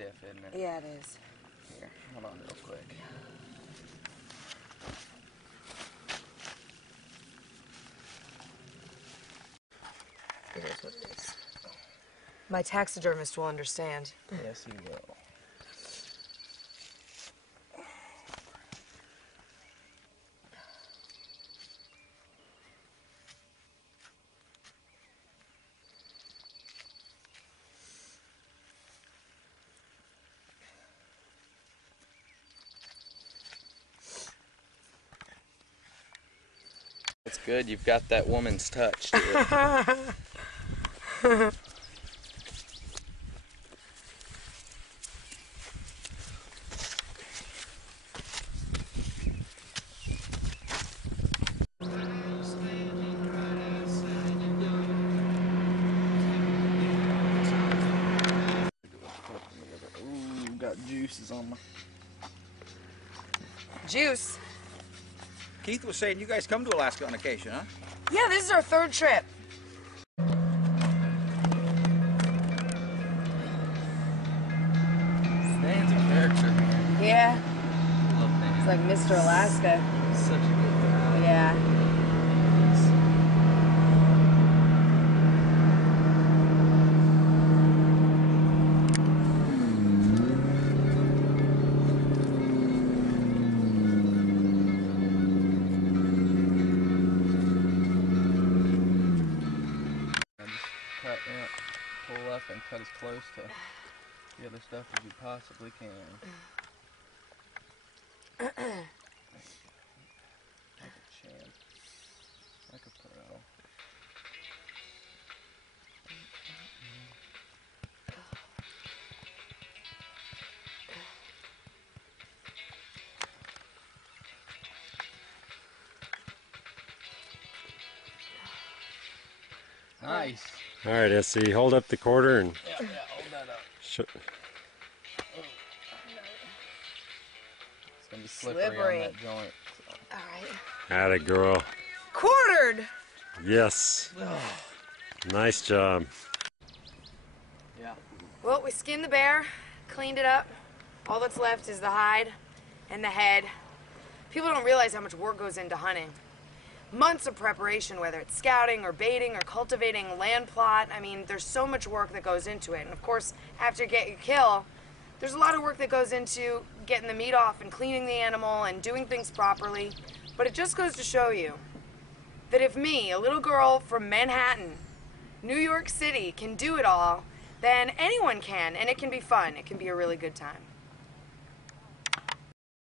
stiff, isn't it? Yeah, it is. Here, hold on real quick. It is what it is. My taxidermist will understand. Yes, he will. It's good you've got that woman's touch to it. Ooh, got juices on my... Juice? Keith was saying you guys come to Alaska on occasion, huh? Yeah, this is our third trip. Stan's a character, man. Yeah. I love Stan. It's like Mr. Alaska. Such a good guy. Yeah. Cut, pull up and cut as close to the other stuff as you possibly can. Like a champ. Like a pro. Nice. All right, SC, hold up the quarter and Yeah, hold that up. sh It's gonna be slippery on that joint. So. All right. atta girl. Quartered! Yes. Nice job. Yeah. Well, we skinned the bear, cleaned it up. All that's left is the hide and the head. People don't realize how much work goes into hunting. Months of preparation, whether it's scouting or baiting or cultivating a land plot. I mean, there's so much work that goes into it. And of course, after you get your kill, there's a lot of work that goes into getting the meat off and cleaning the animal and doing things properly. But it just goes to show you that if me, a little girl from Manhattan, New York City, can do it all, then anyone can, and it can be fun. It can be a really good time.